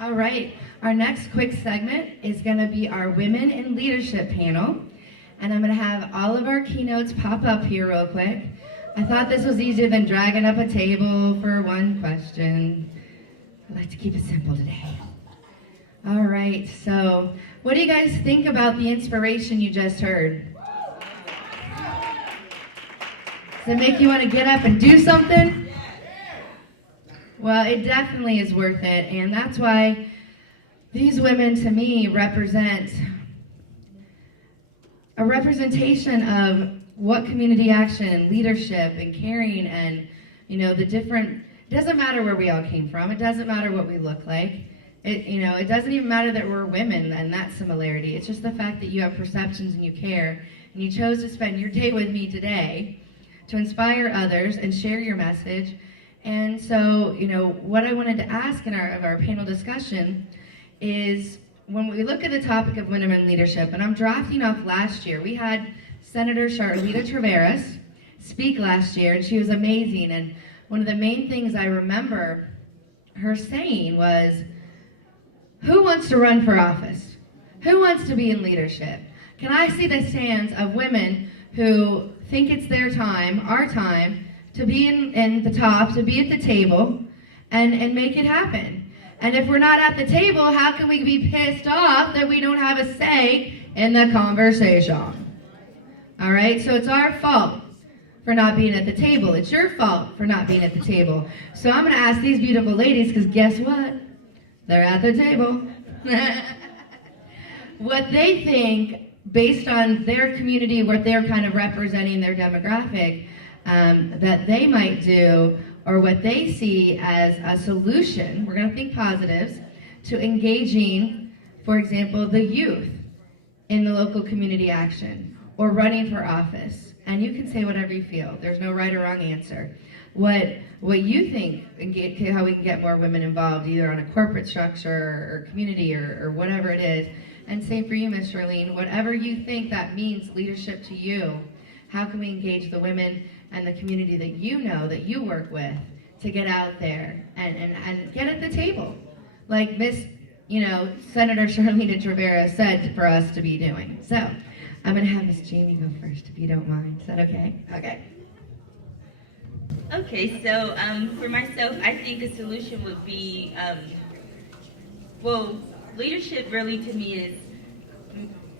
All right, our next quick segment is going to be our Women in Leadership panel. And I'm going to have all of our keynotes pop up here real quick. I thought this was easier than dragging up a table for one question. I like to keep it simple today. All right, so what do you guys think about the inspiration you just heard? Does it make you want to get up and do something? Well, it definitely is worth it, and that's why these women, to me, represent a representation of what community action, leadership, and caring, and the different. It doesn't matter where we all came from. It doesn't matter what we look like. It doesn't even matter that we're women and that similarity. It's just the fact that you have perceptions and you care, and you chose to spend your day with me today to inspire others and share your message. And so, what I wanted to ask in our panel discussion is, when we look at the topic of women in leadership, and I'm drafting off last year, we had Senator Charlita Traveras speak last year, and she was amazing. And one of the main things I remember her saying was, who wants to run for office? Who wants to be in leadership? Can I see the hands of women who think it's their time, our time, to be in the top, to be at the table, and make it happen? And if we're not at the table, how can we be pissed off that we don't have a say in the conversation? All right, so it's our fault for not being at the table. It's your fault for not being at the table. So I'm going to ask these beautiful ladies, because guess what? They're at the table. What they think, based on their community, what they're kind of representing, their demographic, that they might do, or what they see as a solution, we're going to think positives, to engaging, for example, the youth in the local community action, or running for office. And you can say whatever you feel. There's no right or wrong answer. What you think, how we can get more women involved, either on a corporate structure or community or whatever it is. And same for you, Ms. Charlene, whatever you think that means leadership to you, how can we engage the women and the community that you work with to get out there and get at the table, like Senator Charlita Traveras said for us to be doing. So I'm going to have Miss Jamie go first, if you don't mind. Is that okay? Okay. Okay, so for myself, I think a solution would be, leadership really to me is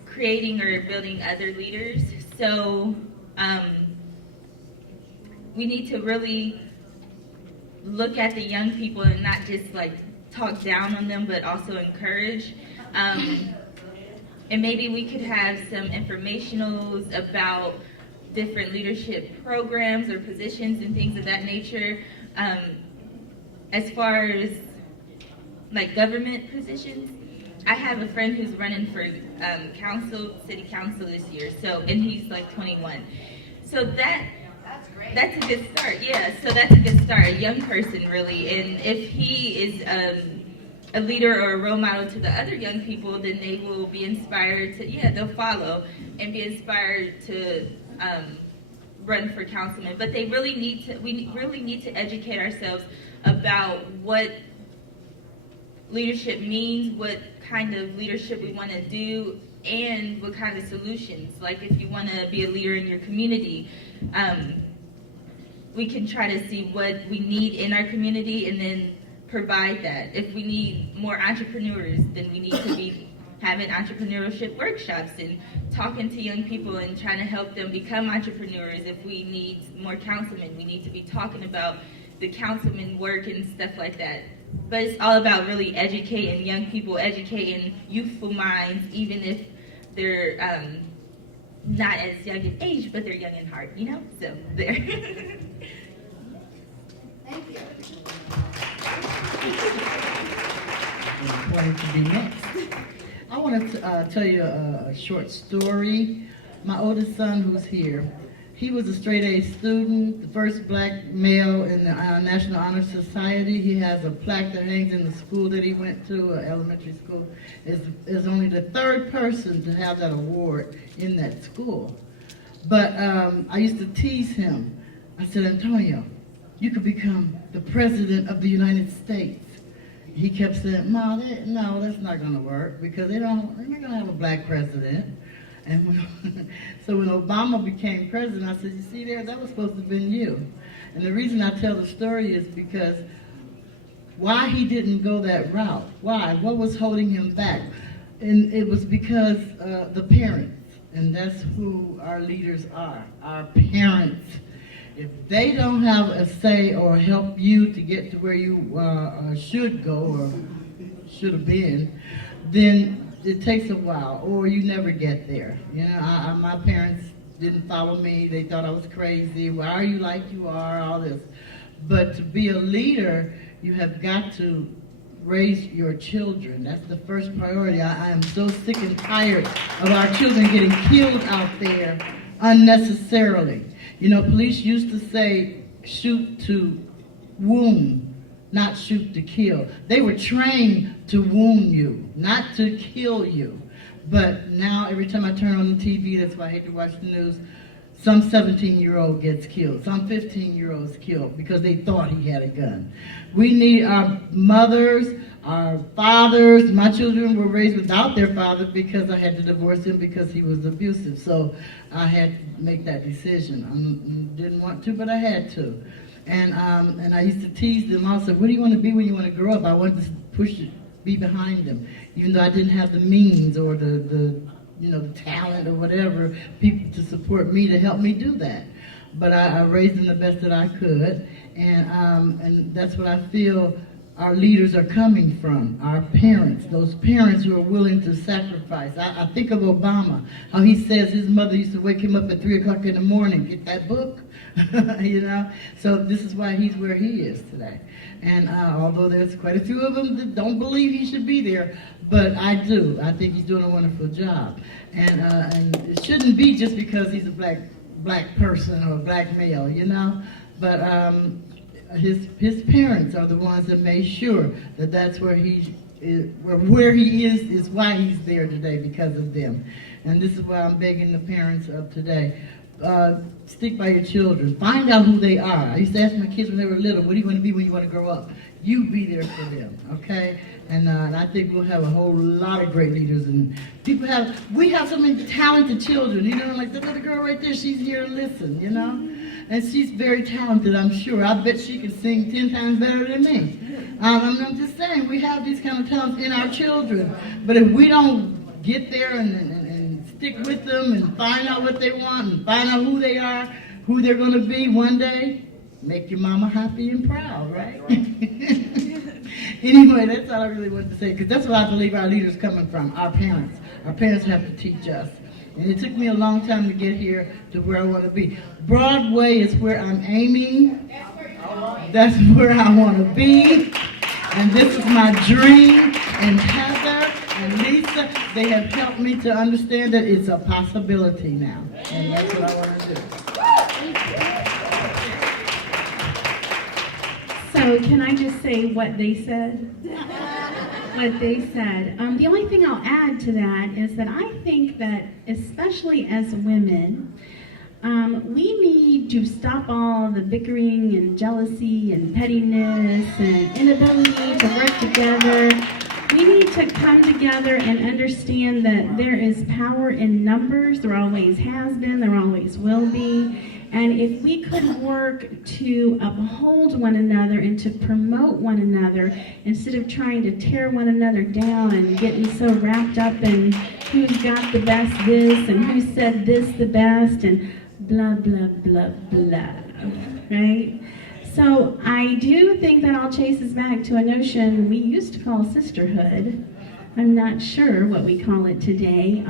creating or building other leaders. So we need to really look at the young people and not just talk down on them, but also encourage. And maybe we could have some informationals about different leadership programs or positions and things of that nature. As far as government positions, I have a friend who's running for city council this year. And he's 21. So that's a good start. Yeah. So that's a good start. A young person, really. And if he is a leader or a role model to the other young people, then they will be inspired to. They'll follow and be inspired to run for councilman. But we really need to educate ourselves about what leadership means, what kind of leadership we want to do, and what kind of solutions. If you want to be a leader in your community, we can try to see what we need in our community and then provide that. If we need more entrepreneurs, then we need to be having entrepreneurship workshops and talking to young people and trying to help them become entrepreneurs. If we need more councilmen, we need to be talking about the councilman work and stuff like that. But it's all about really educating young people, educating youthful minds, even if they're not as young in age, but they're young in heart, So there. Thank you. Wanted to be next. I want to tell you a short story. My oldest son, who's here, he was a straight-A student, the first black male in the National Honor Society. He has a plaque that hangs in the school that he went to, elementary school. Is only the third person to have that award in that school. But I used to tease him. I said, Antonio, you could become the President of the United States. he kept saying, "Ma, no, that's not going to work because they're not going to have a black president." And so when Obama became president, I said, "You see there, that was supposed to have been you." And the reason I tell the story is because why he didn't go that route. Why? What was holding him back? And it was because the parents, and that's who our leaders are, our parents. If they don't have a say or help you to get to where you should go or should have been, then it takes a while, or you never get there. You know, my parents didn't follow me. They thought I was crazy. Why are you like you are? All this. But to be a leader, you have got to raise your children. That's the first priority. I am so sick and tired of our children getting killed out there unnecessarily. You know, police used to say, shoot to wound, not shoot to kill. They were trained to wound you, not to kill you. But now every time I turn on the TV, that's why I hate to watch the news, some 17-year-old gets killed, some 15-year-olds killed because they thought he had a gun. We need our mothers, our fathers. My children were raised without their father because I had to divorce him because he was abusive. So I had to make that decision. I didn't want to, but I had to. And I used to tease them also, what do you want to be when you want to grow up? I wanted to push it, be behind them, even though I didn't have the means or the talent or whatever, people to support me to help me do that. But I raised them the best that I could, and that's what I feel our leaders are coming from, our parents, those parents who are willing to sacrifice. I think of Obama, how he says his mother used to wake him up at 3 o'clock in the morning, get that book, you know? So this is why he's where he is today. And although there's quite a few of them that don't believe he should be there, but I do. I think he's doing a wonderful job. And it shouldn't be just because he's a black person or a black male, you know? But his parents are the ones that made sure that that's where he is why he's there today, because of them. And this is why I'm begging the parents of today. Stick by your children. Find out who they are. I used to ask my kids when they were little, what do you want to be when you want to grow up? You be there for them, okay? And I think we'll have a whole lot of great leaders. And we have so many talented children. You know, like that little girl right there, she's here to listen, you know? And she's very talented, I'm sure. I bet she can sing 10 times better than me. I'm just saying, we have these kind of talents in our children. But if we don't get there and stick with them and find out what they want and find out who they are, who they're going to be one day, make your mama happy and proud, right? Anyway, that's all I really wanted to say, because that's what I believe our leaders coming from, our parents. Our parents have to teach us. And it took me a long time to get here to where I want to be. Broadway is where I'm aiming. That's where I want to be. And this is my dream. And Heather and Lisa, they have helped me to understand that it's a possibility now. And that's what I want to do. So can I just say what they said? What they said. The only thing I'll add to that is that I think that, especially as women, we need to stop all the bickering and jealousy and pettiness and inability to work together. We need to come together and understand that there is power in numbers. There always has been, there always will be. And if we could work to uphold one another and to promote one another instead of trying to tear one another down and getting so wrapped up in who's got the best this and who said this the best and blah, blah, blah, blah, right? So I do think that all chases back to a notion we used to call sisterhood. I'm not sure what we call it today.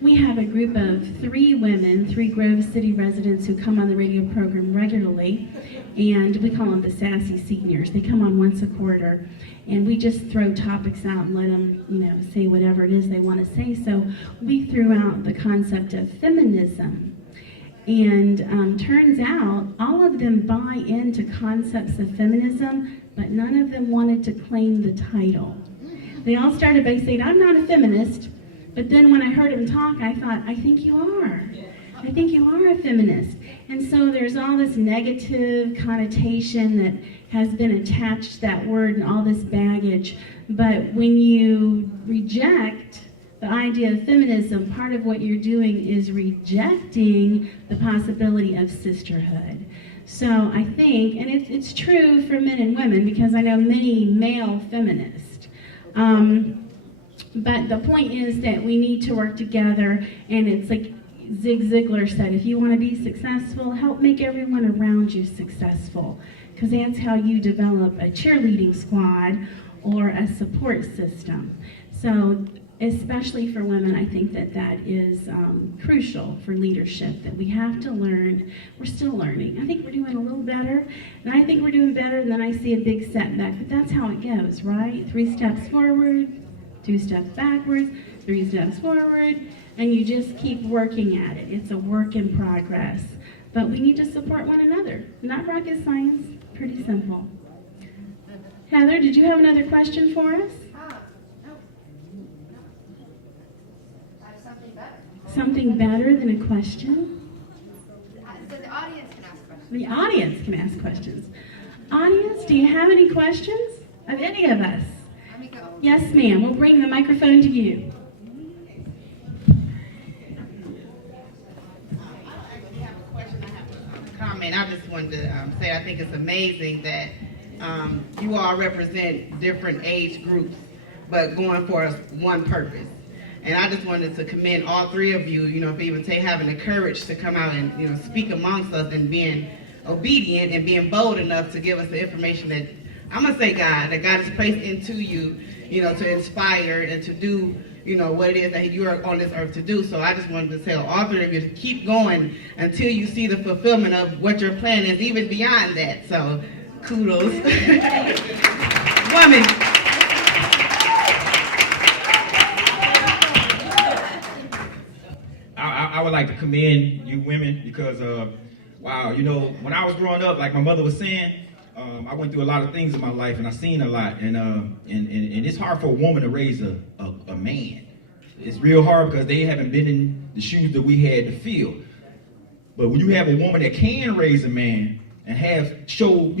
We have a group of 3 women, 3 Grove City residents who come on the radio program regularly, and we call them the Sassy Seniors. They come on once a quarter, and we just throw topics out and let them, say whatever it is they want to say. So we threw out the concept of feminism. And turns out all of them buy into concepts of feminism, but none of them wanted to claim the title. They all started by saying, I'm not a feminist. But then when I heard them talk, I thought, I think you are. I think you are a feminist. And so there's all this negative connotation that has been attached to that word and all this baggage. But when you reject the idea of feminism, part of what you're doing is rejecting the possibility of sisterhood. So I think, and it's true for men and women, because I know many male feminists. But the point is that we need to work together, and it's like Zig Ziglar said, if you want to be successful, help make everyone around you successful, because that's how you develop a cheerleading squad or a support system. So especially for women, I think that is crucial for leadership, that we have to learn. We're still learning. I think we're doing a little better, and I think we're doing better, and then I see a big setback, but that's how it goes, right? 3 steps forward, 2 steps backwards, 3 steps forward, and you just keep working at it. It's a work in progress, but we need to support one another. Not rocket science, pretty simple. Heather, did you have another question for us? Something better than a question? So the audience can ask questions. The audience can ask questions. Audience, do you have any questions of any of us? Let me go. Yes, ma'am. We'll bring the microphone to you. Comment. I just wanted to say I think it's amazing that you all represent different age groups, but going for one purpose. And I just wanted to commend all 3 of you, for even having the courage to come out and, speak amongst us and being obedient and being bold enough to give us the information that, I'm going to say that God has placed into you, to inspire and to do, what it is that you are on this earth to do. So I just wanted to tell all 3 of you to keep going until you see the fulfillment of what your plan is, even beyond that. So kudos. Woman. I would like to commend you women because, wow, when I was growing up, like my mother was saying, I went through a lot of things in my life, and I've seen a lot, and it's hard for a woman to raise a man. It's real hard because they haven't been in the shoes that we had to fill. But when you have a woman that can raise a man and show,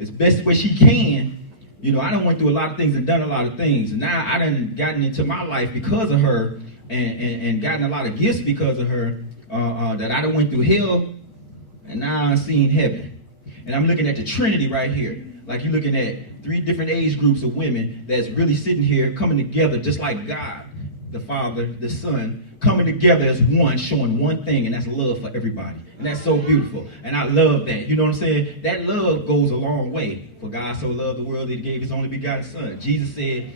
as best way she can, I done went through a lot of things and done a lot of things, and now I done gotten into my life because of her, and gotten a lot of gifts because of her, that I done went through hell, and now I'm seeing heaven. And I'm looking at the Trinity right here. Like you're looking at 3 different age groups of women that's really sitting here coming together just like God, the Father, the Son, coming together as one, showing one thing, and that's love for everybody. And that's so beautiful. And I love that. You know what I'm saying? That love goes a long way. For God so loved the world that he gave his only begotten Son. Jesus said,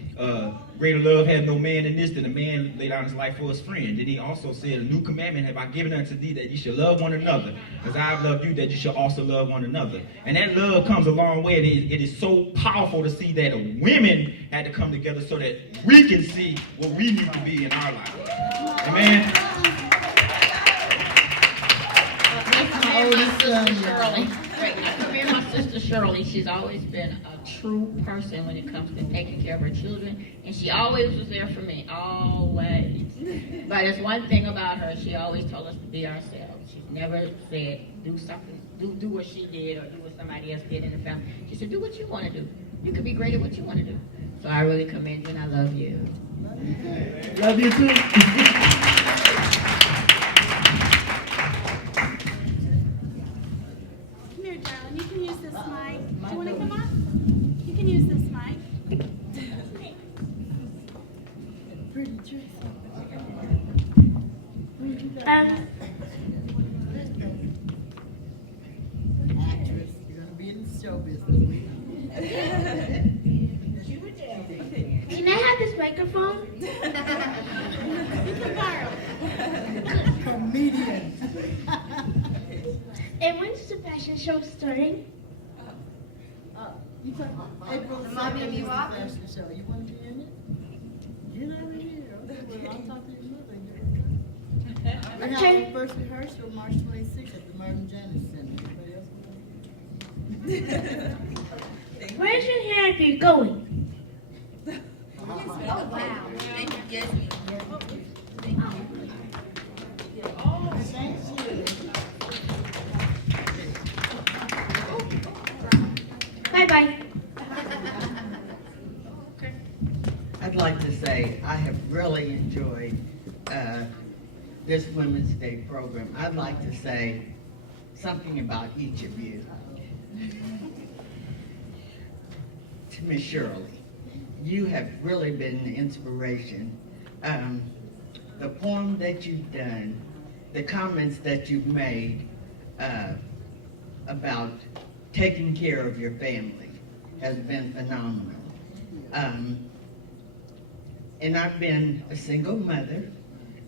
greater love hath no man than this, than a man lay down his life for his friend. Then he also said, a new commandment have I given unto thee, that you should love one another. As I have loved you, that you should also love one another. And that love comes a long way. It is so powerful to see that women had to come together so that we can see what we need to be in our life. Amen. My oldest son. Shirley. I commend my sister Shirley. She's always been a true person when it comes to taking care of her children, and she always was there for me, always. But there's one thing about her: she always told us to be ourselves. She never said do something, do what she did or do what somebody else did in the family. She said do what you want to do. You can be great at what you want to do. So I really commend you, and I love you. Love you too. Come here, darling. You can use this mic. Do you want to come up? You can use this mic. Pretty trick. Actress, you're gonna be in the show business. Can I have this microphone? You can borrow. Comedian. And when's the fashion show starting? You talk April 2nd is the fashion show. You want to be in it? Get out of here. Okay, well, I'll talk to your mother and get it done. We have our first rehearsal March 26th at the Martin Janice Center. Anybody else? Where should Hannah be going? Oh, wow. Thank you, Jasmine. Bye-bye. I'd like to say I have really enjoyed this Women's Day program. I'd like to say something about each of you. To Miss Shirley, you have really been an inspiration. The poem that you've done, the comments that you've made about taking care of your family has been phenomenal. And I've been a single mother,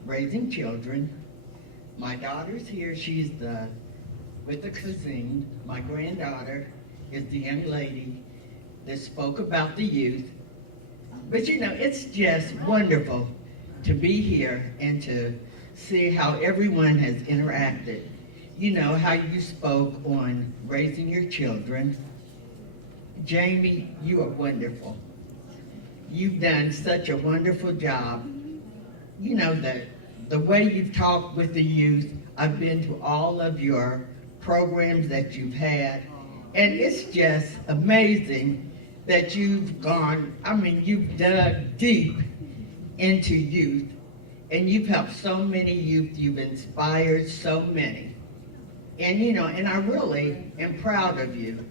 raising children. My daughter's here, she's with the cuisine. My granddaughter is the young lady that spoke about the youth. But you know, it's just wonderful to be here and to see how everyone has interacted. You know, how you spoke on raising your children. Jamie, you are wonderful. You've done such a wonderful job. You know, the way you've talked with the youth, I've been to all of your programs that you've had, and it's just amazing that you've gone, you've dug deep into youth, and you've helped so many youth, you've inspired so many. And you know, and I really am proud of you.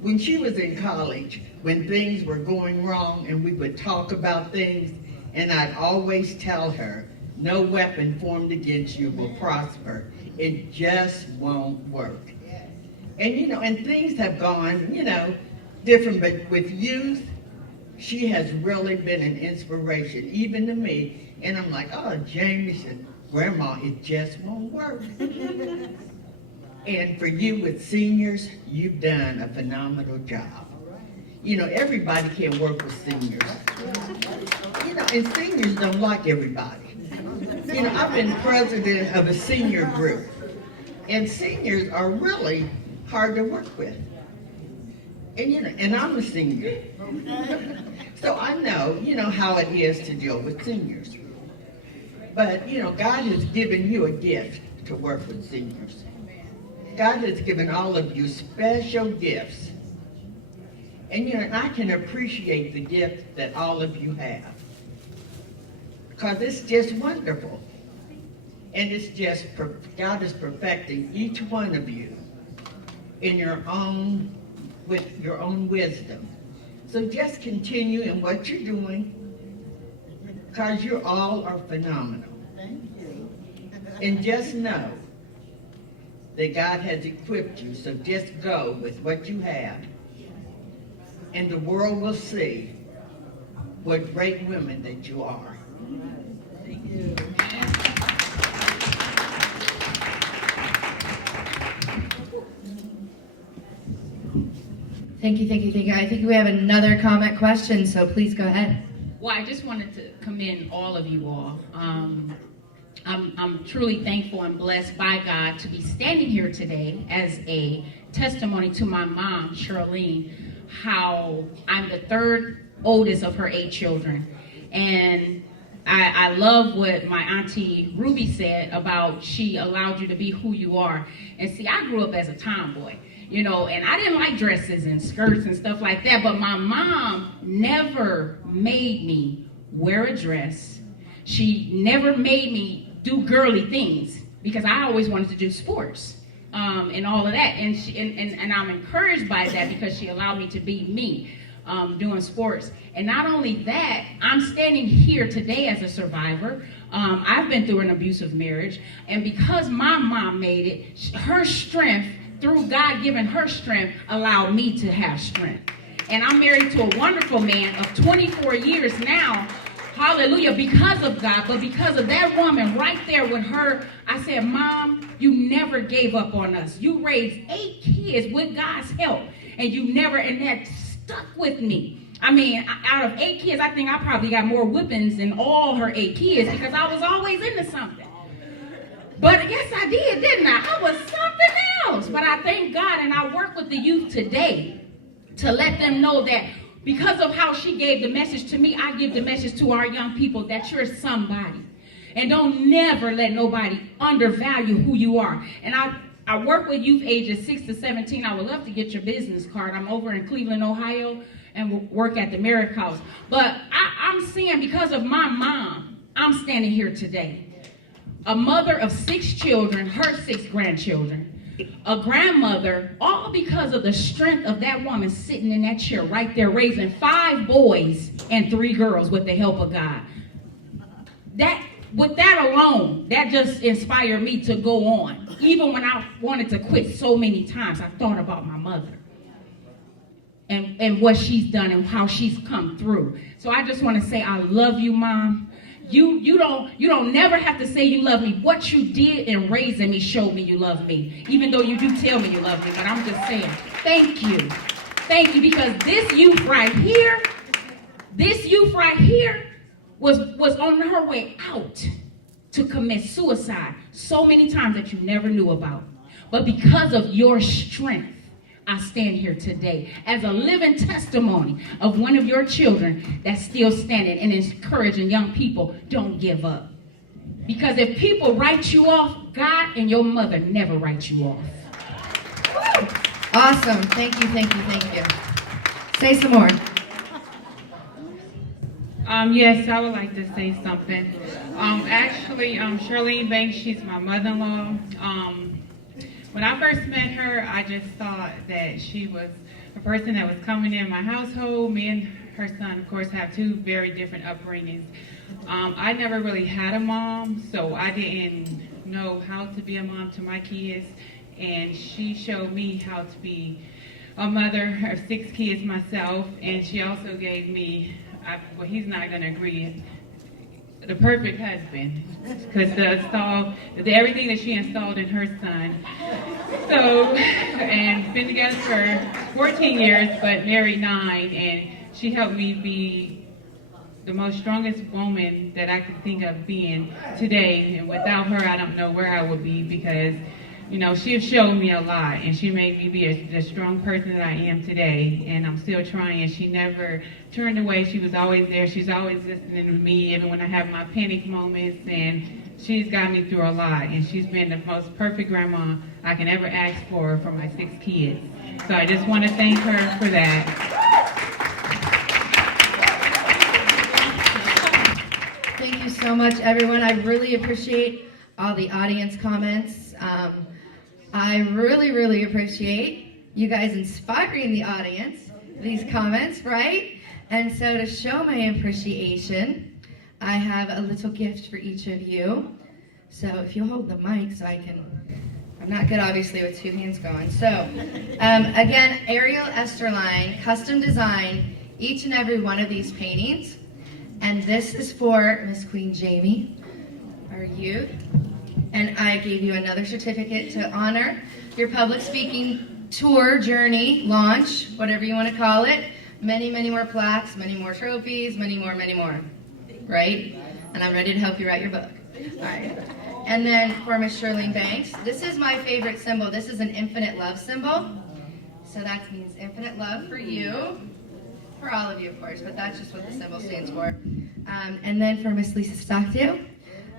When she was in college, when things were going wrong and we would talk about things, and I'd always tell her, no weapon formed against you will prosper. It just won't work. And you know, and things have gone, you know, different, but with youth, she has really been an inspiration, even to me. And I'm like, oh, Jamie said, Grandma, it just won't work. And for you with seniors, you've done a phenomenal job. You know, everybody can't work with seniors. You know, and seniors don't like everybody. You know, I've been president of a senior group, and seniors are really hard to work with. And you know, and I'm a senior. So I know, you know, how it is to deal with seniors. But, you know, God has given you a gift to work with seniors. God has given all of you special gifts. And, you know, I can appreciate the gift that all of you have. Because it's just wonderful. And it's just, God is perfecting each one of you in your own, with your own wisdom. So just continue in what you're doing, because you all are phenomenal. Thank you. And just know that God has equipped you, so just go with what you have. And the world will see what great women that you are. Thank you. Thank you, thank you, thank you. I think we have another comment question, so please go ahead. Well, I just wanted to commend all of you all. I'm truly thankful and blessed by God to be standing here today as a testimony to my mom, Charlene, how I'm the third oldest of her 8 children. And I love what my auntie Ruby said about she allowed you to be who you are. And see, I grew up as a tomboy, you know, and I didn't like dresses and skirts and stuff like that, but my mom never made me wear a dress. She never made me do girly things because I always wanted to do sports and all of that. And and I'm encouraged by that because she allowed me to be me doing sports. And not only that, I'm standing here today as a survivor. I've been through an abusive marriage, and because my mom made it, her strength, through God giving her strength, allowed me to have strength. And I'm married to a wonderful man of 24 years now. Hallelujah, because of God, but because of that woman right there with her, I said, Mom, you never gave up on us. You raised 8 kids with God's help, and you never, and that stuck with me. I mean, out of 8 kids, I think I probably got more whippings than all her 8 kids because I was always into something. But yes, I did, didn't I? I was something else. But I thank God, and I work with the youth today to let them know that because of how she gave the message to me, I give the message to our young people that you're somebody. And don't never let nobody undervalue who you are. And I work with youth ages 6 to 17. I would love to get your business card. I'm over in Cleveland, Ohio, and work at the Merrick House. But I'm saying because of my mom, I'm standing here today. A mother of 6 children, her 6 grandchildren. A grandmother, all because of the strength of that woman sitting in that chair right there, raising 5 boys and 3 girls with the help of God. With that alone, that just inspired me to go on. Even when I wanted to quit so many times, I thought about my mother and what she's done and how she's come through. So I just want to say I love you, Mom. You don't never have to say you love me. What you did in raising me showed me you love me. Even though you do tell me you love me, but I'm just saying, thank you. Thank you, because this youth right here was on her way out to commit suicide so many times that you never knew about. But because of your strength, I stand here today as a living testimony of one of your children that's still standing and encouraging young people, don't give up. Because if people write you off, God and your mother never write you off. Woo! Awesome. Thank you, thank you, thank you. Say some more. Yes, I would like to say something. Actually, Charlene Banks, she's my mother-in-law. When I first met her, I just thought that she was a person that was coming in my household. Me and her son, of course, have 2 very different upbringings. I never really had a mom, so I didn't know how to be a mom to my kids. And she showed me how to be a mother of 6 kids myself. And she also gave me, well, he's not going to agree, the perfect husband, because everything that she installed in her son. So, and been together for 14 years, but married 9, and she helped me be the most strongest woman that I could think of being today. And without her, I don't know where I would be, because, you know, she showed me a lot, and she made me be the strong person that I am today, and I'm still trying. She never turned away. She was always there. She's always listening to me, even when I have my panic moments, and she's got me through a lot, and she's been the most perfect grandma I can ever ask for my 6 kids. So I just want to thank her for that. Thank you so much, everyone. I really appreciate all the audience comments. I really, really appreciate you guys inspiring the audience, these comments, right? And so to show my appreciation, I have a little gift for each of you. So if you hold the mic so I can, I'm not good obviously with 2 hands going. So again, Ariel Esterline custom designed each and every one of these paintings. And this is for Miss Queen Jamie, our youth. And I gave you another certificate to honor your public speaking tour, journey, launch, whatever you want to call it. Many, many more plaques, many more trophies, many more, right? And I'm ready to help you write your book. All right. And then for Miss Charlene Banks, this is my favorite symbol. This is an infinite love symbol. So that means infinite love for you, for all of you, of course, but that's just what the symbol stands for. And then for Miss Lisa Stockdale,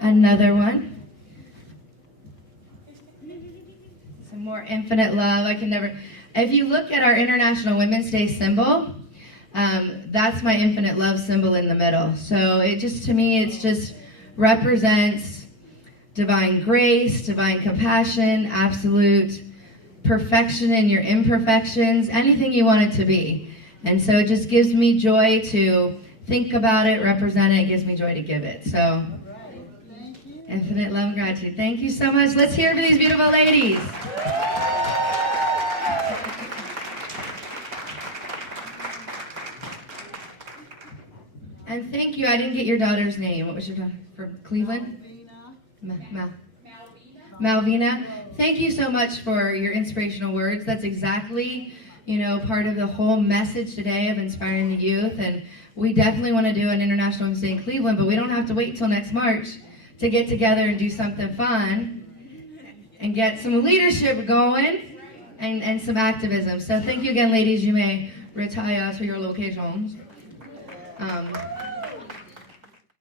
another one. Some more infinite love. I can never. If you look at our International Women's Day symbol, that's my infinite love symbol in the middle. So it just, to me, it just represents divine grace, divine compassion, absolute perfection in your imperfections, anything you want it to be. And so it just gives me joy to think about it, represent it. It gives me joy to give it. So infinite love and gratitude. Thank you so much. Let's hear it for these beautiful ladies. And thank you. I didn't get your daughter's name. What was your daughter? From Cleveland? Malvina. Thank you so much for your inspirational words. That's exactly, part of the whole message today of inspiring the youth. And we definitely want to do an International Women's Day in Cleveland, but we don't have to wait till next March to get together and do something fun and get some leadership going and some activism. So thank you again, ladies. You may retire to your locations.